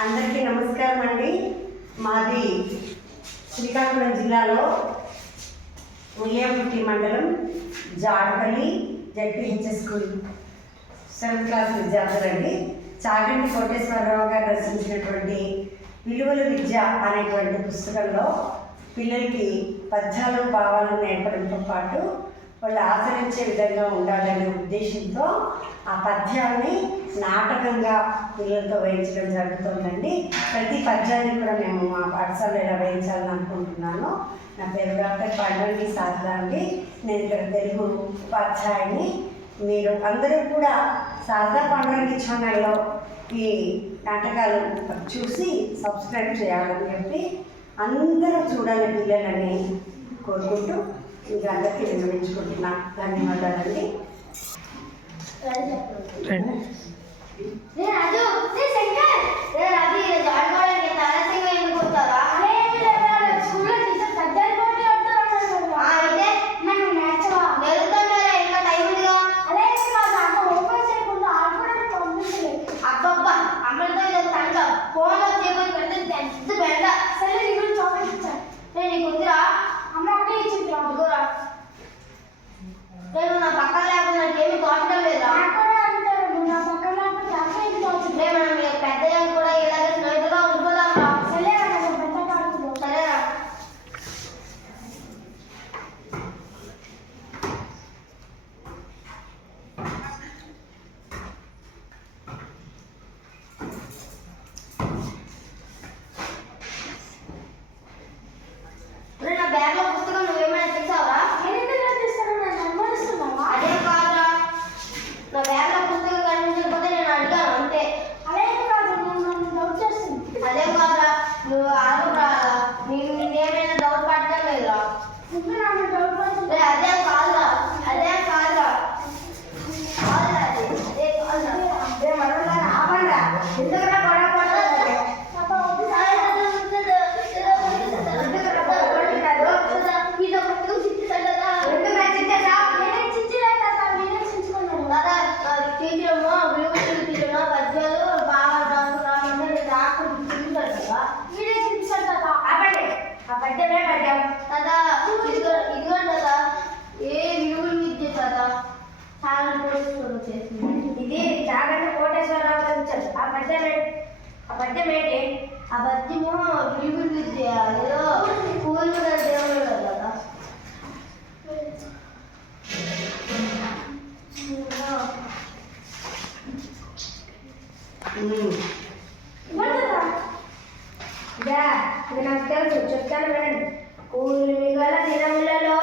అందరికీ నమస్కారం అండి. మాది శ్రీకాకుళం జిల్లాలో ఉయ్యాపుట్టి మండలం Jadapalli ZPHS school 7th class విద్యార్థులండి. చాగంటి కోటేశ్వరరావు గారు రచించినటువంటి విలువల విద్య అనేటువంటి పుస్తకంలో పిల్లలకి పద్యాలు భావాలు నేర్పడంతో పాటు వాళ్ళు ఆచరించే విధంగా ఉండాలనే ఉద్దేశంతో ఆ పద్యాన్ని నాటకంగా పిల్లలతో వేయించడం జరుగుతుందండి. ప్రతి పద్యాన్ని కూడా మేము మా పాఠశాలలో ఎలా వేయించాలని అనుకుంటున్నాను. నా పేరు డాక్టర్ పండంగి శారదా అండి. నేను ఇక్కడ తెలుగు ఉపాధ్యాయుని. మీరు అందరూ కూడా శారదా పండంగి ఛానల్లో ఈ నాటకాలు చూసి సబ్స్క్రైబ్ చేయాలని చెప్పి అందరూ చూడాలి పిల్లలని కోరుకుంటూ మీకు అందరికీ విన్నవించుకుంటున్నా. ధన్యవాదాలండి. నేను నా పక్కన లేకుండా నాకేమి తోచడం లేదా? మనం పెద్ద కూడా ఇలాగే స్నేహితుగా ఉంటున్నారా? సరేనా? నా బ్యాగ్లో పుస్తకం నువ్వేమైనా తెచ్చావా? అదే కాదురా, నా బ్యాగ్లో పుస్తకం కనిపించకపోతే నేను అడిగాను అంతే. అదే కాదురా, నువ్వు ఆరురా, నేనేమైనా డౌట్ పడటం లేదురా. అదే కాదురా, అదే కాదురా, ఎందుకురా గొడవ పడతారు? ఇది చాగంటి కోటేశ్వరరావు గారు ఆ పద్యం ఏంటి? ఆ పద్యము విలువల విద్య, ఏదో పూలు దేవుడు కదా. ఇది నాకు తెలుసు, చెప్తాను వినండి. కూలిమి గల దినములలో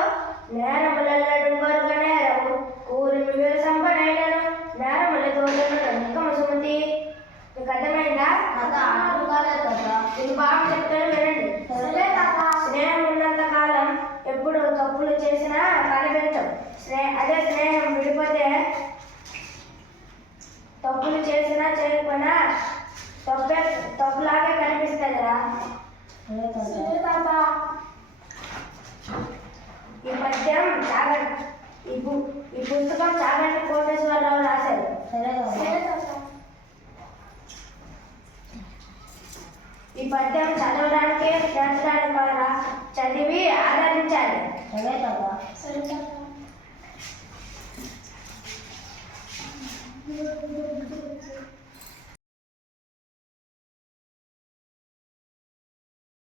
నేరములలో గొరుగ నేరము కూలిమి సంపనైనను నేరములతో నికము సుమతి. మీకు అర్థమైందా? ఇది బాగా చెప్తాను వినండి. స్నేహం ఉన్నంత కాలం ఎప్పుడు తప్పులు చేసినా కనిపించం. అదే స్నేహం విడిపోతే తప్పులు చేసినా చేయకపోయినా తప్పులాగే కనిపిస్తుందిరా. ఈ పద్యం ఈ పుస్తకం చాగంటి కోటేశ్వరరావు రాశారు. ఈ పద్యం చదవడానికి చేర్చడానికి కూడా చదివి ఆదరించాలి. సరే కదా.